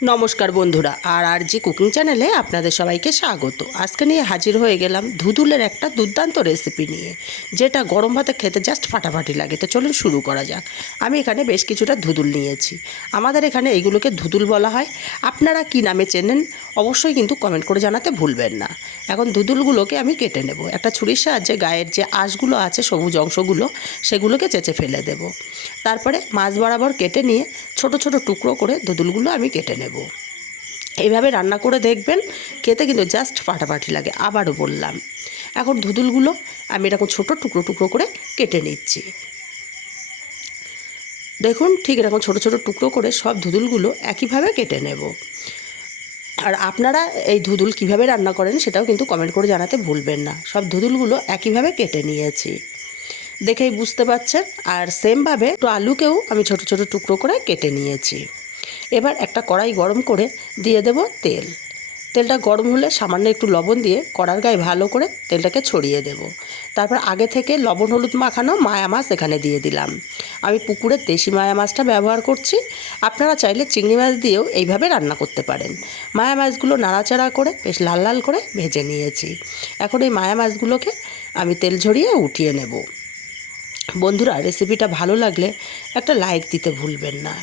নমস্কার বন্ধুরা, আর জি কুকিং চ্যানেলে আপনাদের সবাইকে স্বাগত। আজকে নিয়ে হাজির হয়ে গেলাম ধুদুলের একটা দুর্দান্ত রেসিপি নিয়ে, যেটা গরম ভাতে খেতে জাস্ট ফাটাফাটি লাগে। তো চলুন শুরু করা যাক। আমি এখানে বেশ কিছুটা ধুদুল নিয়েছি। আমাদের এখানে এইগুলোকে ধুদুল বলা হয়। আপনারা কি নামে চেনেন অবশ্যই কিন্তু কমেন্ট করে জানাতে ভুলবেন না। এখন ধুদুলগুলোকে আমি কেটে নেব। একটা ছুরির সাহায্যে গায়ের যে আঁশগুলো আছে, সবুজ অংশগুলো, সেগুলোকে চেঁচে ফেলে দেব। তারপরে মাছ বরাবর কেটে নিয়ে ছোট ছোট টুকরো করে ধুদুলগুলো আমি কেটে নেব। এইভাবে রান্না করে দেখবেন, খেতে কিন্তু জাস্ট ফাটাফাটি লাগে। আবারও বললাম, এখন ধুদুলগুলো আমি এরকম ছোট টুকরো টুকরো করে কেটে নিচ্ছি। দেখুন, ঠিক এরকম ছোট ছোট টুকরো করে সব ধুদুলগুলো একইভাবে কেটে নেব। আর আপনারা এই ধুদুল কিভাবে রান্না করেন সেটাও কিন্তু কমেন্ট করে জানাতে ভুলবেন না। সব ধুদুলগুলো একইভাবে কেটে নিয়েছি, দেখেই বুঝতে পারছেন। আর সেমভাবে একটু আলুকেও আমি ছোট ছোট টুকরো করে কেটে নিয়েছি। এবার একটা কড়াই গরম করে দিয়ে দেব তেল। তেলটা গরম হলে সামান্য একটু লবণ দিয়ে কড়ার গায়ে ভালো করে তেলটাকে ছড়িয়ে দেব। তারপর আগে থেকে লবণ হলুদ মাখানো মায়া মাছ এখানে দিয়ে দিলাম। আমি পুকুরের দেশি মায়া মাছটা ব্যবহার করছি। আপনারা চাইলে চিংড়ি মাছ দিয়েও এইভাবে রান্না করতে পারেন। মায়া মাছগুলো নাড়াচাড়া করে বেশ লাল লাল করে ভেজে নিয়েছি। এখন এই মায়া মাছগুলোকে আমি তেল ঝরিয়ে উঠিয়ে নেব। বন্ধুরা, রেসিপিটা ভালো লাগলে একটা লাইক দিতে ভুলবেন না,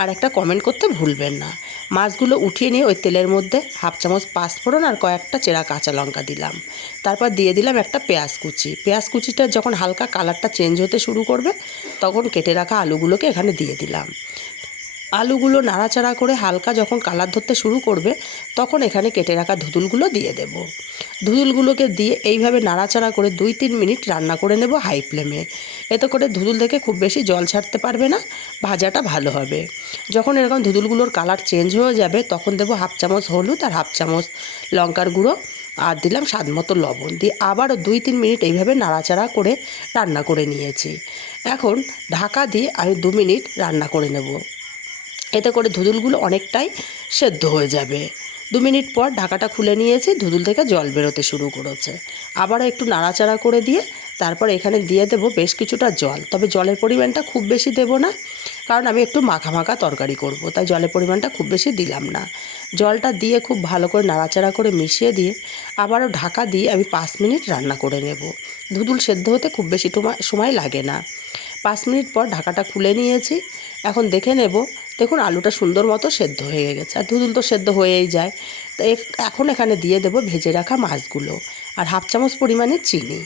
আর একটা কমেন্ট করতে ভুলবেন না। মাছগুলো উঠিয়ে নিয়ে ওই তেলের মধ্যে হাফ চামচ পাঁচফোড়ন আর কয়েকটা চেরা কাঁচা লঙ্কা দিলাম। তারপর দিয়ে দিলাম একটা পেঁয়াজ কুচি। পেঁয়াজ কুচিটা যখন হালকা কালারটা চেঞ্জ হতে শুরু করবে, তখন কেটে রাখা আলুগুলোকে এখানে দিয়ে দিলাম। আলুগুলো নাড়াচাড়া করে হালকা যখন কালার ধরতে শুরু করবে, তখন এখানে কেটে রাখা ধুদুলগুলো দিয়ে দেব। ধুদুলগুলোকে দিয়ে এইভাবে নাড়াচাড়া করে 2-3 মিনিট রান্না করে নেব হাই ফ্লেমে। এতে করে ধুদুল থেকে খুব বেশি জল ছাড়তে পারবে না, ভাজাটা ভালো হবে। যখন এরকম ধুদুলগুলোর কালার চেঞ্জ হয়ে যাবে, তখন দেব হাফ চামচ হলুদ আর হাফ চামচ লঙ্কার গুঁড়ো, আর দিলাম স্বাদ মতো লবণ। দিয়ে আবারও 2-3 মিনিট এইভাবে নাড়াচাড়া করে রান্না করে নিয়েছি। এখন ঢাকা দিয়ে আমি 2 মিনিট রান্না করে নেব। এতে করে ধুদুলগুলো অনেকটাই সেদ্ধ হয়ে যাবে। 2 মিনিট পর ঢাকাটা খুলে নিয়েছি। ধুদুল থেকে জল বেরোতে শুরু করেছে। আবারও একটু নাড়াচাড়া করে দিয়ে তারপর এখানে দিয়ে দেব বেশ কিছুটা জল। তবে জলের পরিমাণটা খুব বেশি দেব না, কারণ আমি একটু মাখা মাখা তরকারি করব, তাই জলের পরিমাণটা খুব বেশি দিলাম না। জলটা দিয়ে খুব ভালো করে নাড়াচাড়া করে মিশিয়ে দিয়ে আবারও ঢাকা দিয়ে আমি 5 মিনিট রান্না করে নেব। ধুদুল সেদ্ধ হতে খুব বেশি সময় লাগে না। 5 মিনিট পর ঢাকাটা খুলে নিয়েছি। এখন দেখে নেব। দেখুন, আলুটা সুন্দর মতো সেদ্ধ হয়ে গেছে, আর ধুদুল তো সেদ্ধ হয়েই যায়। তো এখন এখানে দিয়ে দেব ভেজে রাখা মাছগুলো আর হাফ চামচ পরিমাণে চিনি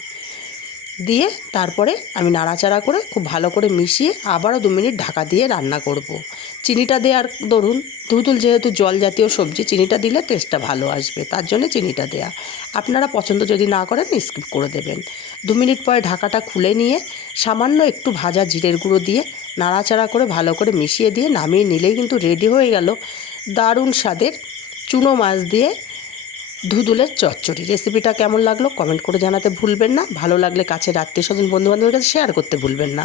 দিয়ে তারপরে আমি নাড়াচাড়া করে খুব ভালো করে মিশিয়ে আবারও 2 মিনিট ঢাকা দিয়ে রান্না করব। চিনিটা দেওয়ার দরুন, ধুদুল যেহেতু জল জাতীয় সবজি, চিনিটা দিলে টেস্টটা ভালো আসবে, তার জন্য চিনিটা দেয়া। আপনারা পছন্দ যদি না করেন স্কিপ করে দেবেন। 2 মিনিট পরে ঢাকাটা খুলে নিয়ে সামান্য একটু ভাজা জিরের গুঁড়ো দিয়ে নাড়াচাড়া করে ভালো করে মিশিয়ে দিয়ে নামিয়ে নিলেই কিন্তু রেডি হয়ে গেল দারুণ স্বাদের চুনো মাছ দিয়ে ধুদুলের চচ্চড়ি। রেসিপিটা কেমন লাগলো কমেন্ট করে জানাতে ভুলবেন না। ভালো লাগলে কাছের আত্মীয় স্বজন বন্ধুবান্ধবের কাছে শেয়ার করতে ভুলবেন না।